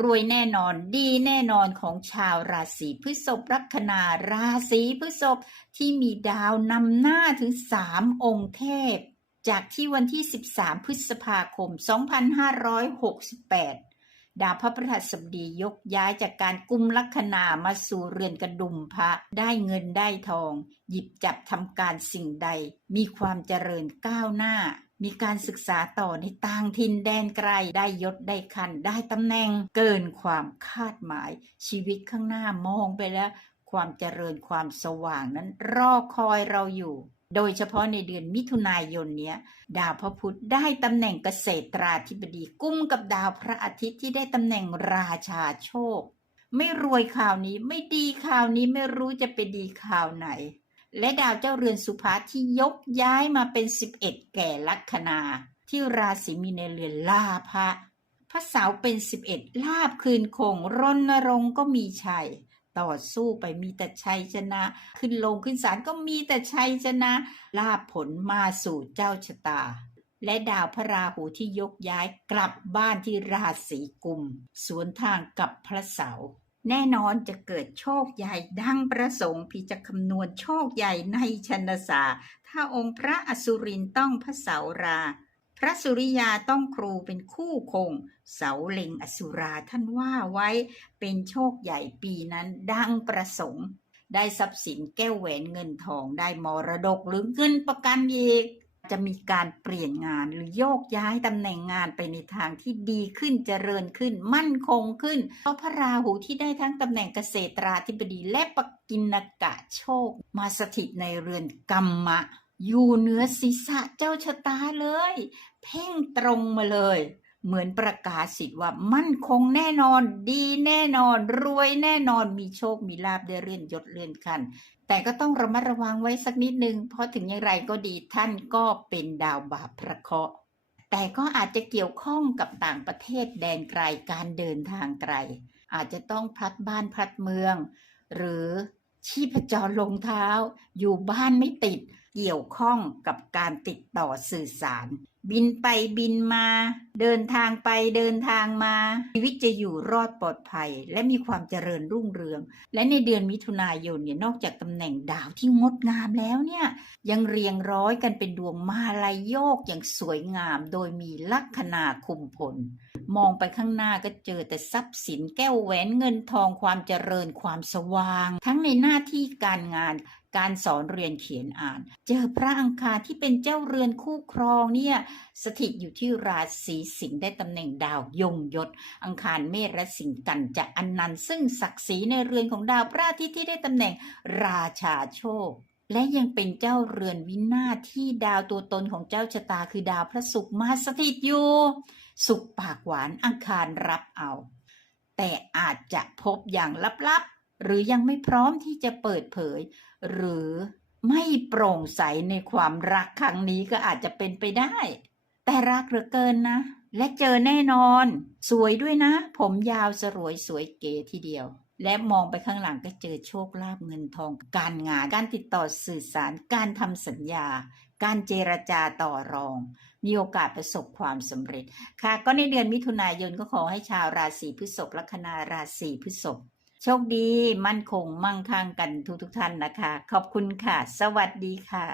รวยแน่นอนดีแน่นอนของชาวราศีพฤษภลัคนาราศีพฤษภที่มีดาวนำหน้าถึงสามองค์เทพ จากที่วันที่ 13 พฤษภาคม 2568 ดาวพระพฤหัสบดียกย้ายจากการกุมลัคนามาสู่เรือนกระดุมพระได้เงินได้ทอง หยิบจับทำการสิ่งใด มีความเจริญก้าวหน้า มีการศึกษาต่อในต่างถิ่นแดนไกลได้ยศได้คันได้ตำแหน่ง เกินความคาดหมาย ชีวิตข้างหน้ามองไปแล้ว ความเจริญความสว่างนั้นรอคอยเราอยู่ โดยเฉพาะในเดือนมิถุนายนเนี้ย ดาวพระพุธได้ตำแหน่งเกษตราธิบดีกุ้มกับดาวพระอาทิตย์ที่ได้ตำแหน่งราชาโชค ไม่รวยข่าวนี้ไม่ดีข่าวนี้ไม่รู้จะไปดีข่าวไหน และดาวเจ้าเรือนสุภาที่ยกย้ายมาเป็น 11 แก่ลัคนา ที่ราศีมีในเรือนลาภะพระเสาเป็น 11 ลาบคืนคงรณรงค์ก็มีชัย ต่อสู้ไปมีแต่ชัยชนะ ขึ้นลงขึ้นศาลก็มีแต่ชัยชนะลาบผลมาสู่เจ้าชะตา และดาวพระราหูที่ยกย้ายกลับบ้านที่ราศีกุม สวนทางกับพระเสาร์แน่นอนจะเกิดโชคใหญ่ดังประสงค์พี่จะคำนวณโชคใหญ่ในชนศาถ้าองค์พระอสุรินต้องพระเสารา พระสุริยาต้องครูเป็นคู่คง เสาเล็งอสุราท่านว่าไว้เป็นโชคใหญ่ปีนั้นดังประสงค์ ได้ทรัพย์สินแก้วแหวนเงินทองได้มรดกหรือเงินประกันอีกจะมีการเปลี่ยนงานหรือโยกย้ายตำแหน่งงานไปในทางที่ดีขึ้นเจริญขึ้น มั่นคงขึ้น เพราะพระราหูที่ได้ทั้งตำแหน่งเกษตราธิบดีและปกินกะโชค มาสถิตในเรือนกรรมะ อยู่เหนือศีรษะเจ้าชะตาเลย เพ่งตรงมาเลย เหมือนประกาศสิทธิ์ว่ามั่นคงแน่นอนดีแน่นอน รวยแน่นอนมีโชคมีลาบได้เลื่อนยศเลื่อนขั้นแต่ก็ต้องระมัดระวังไว้สักนิดนึง เพราะถึงอย่างไรก็ดีท่านก็เป็นดาวบาปพระเคราะห์แต่ก็อาจจะเกี่ยวข้องกับต่างประเทศแดนไกลการเดินทางไกล อาจจะต้องพลัดบ้านพลัดเมือง หรือ ชีพจรลงเท้า อยู่บ้านไม่ติด เกี่ยวข้องกับการติดต่อสื่อสาร บินไปบินมา เดินทางไปเดินทางมา ชีวิตจะอยู่รอดปลอดภัย และมีความเจริญรุ่งเรือง และในเดือนมิถุนายนเนี่ยนอกจากตำแหน่งดาวที่งดงามแล้วเนี่ยยังเรียงร้อยกันเป็นดวงมาลายโยกอย่างสวยงาม โดยมีลัคนาคุมพล มองไปข้างหน้าก็เจอแต่ทรัพย์สินแก้วแหวนเงินทองความเจริญความสว่าง ทั้งในหน้าที่การงานการสอนเรียนเขียนอ่าน เจอพระอังคารที่เป็นเจ้าเรือนคู่ครองเนี่ยสถิตอยู่ที่ราศีสิงห์ได้ตำแหน่งดาวยงยศ อังคารเมษและสิงห์กันจะอันนันต์ซึ่งศักดิ์ศรีในเรือนของดาวพระอาทิตย์ที่ได้ตำแหน่งราชาโชค และยังเป็นเจ้าเรือนวินาศที่ดาวตัวตนของเจ้าชะตาคือดาวพระศุกร์มาสถิตอยู่ สุขปากหวานอังคารรับเอา แต่อาจจะพบอย่างลับๆ หรือยังไม่พร้อมที่จะเปิดเผย หรือไม่โปร่งใสในความรักครั้งนี้ก็อาจจะเป็นไปได้ แต่รักเหลือเกินนะ และเจอแน่นอน สวยด้วยนะ ผมยาวสรวยสวยเก๋ทีเดียว และมองไปข้างหลังก็เจอโชคลาภเงินทอง การงานการติดต่อสื่อสารการทำสัญญา การเจรจาต่อรอง มีโอกาสประสบความสำเร็จ ค่ะ ก็ในเดือนมิถุนายนก็ขอให้ชาวราศีพฤษภลัคนาราศีพฤษภโชคดีมั่นคงมั่งคั่งกันทุกทุกท่านนะคะ ขอบคุณค่ะ สวัสดีค่ะ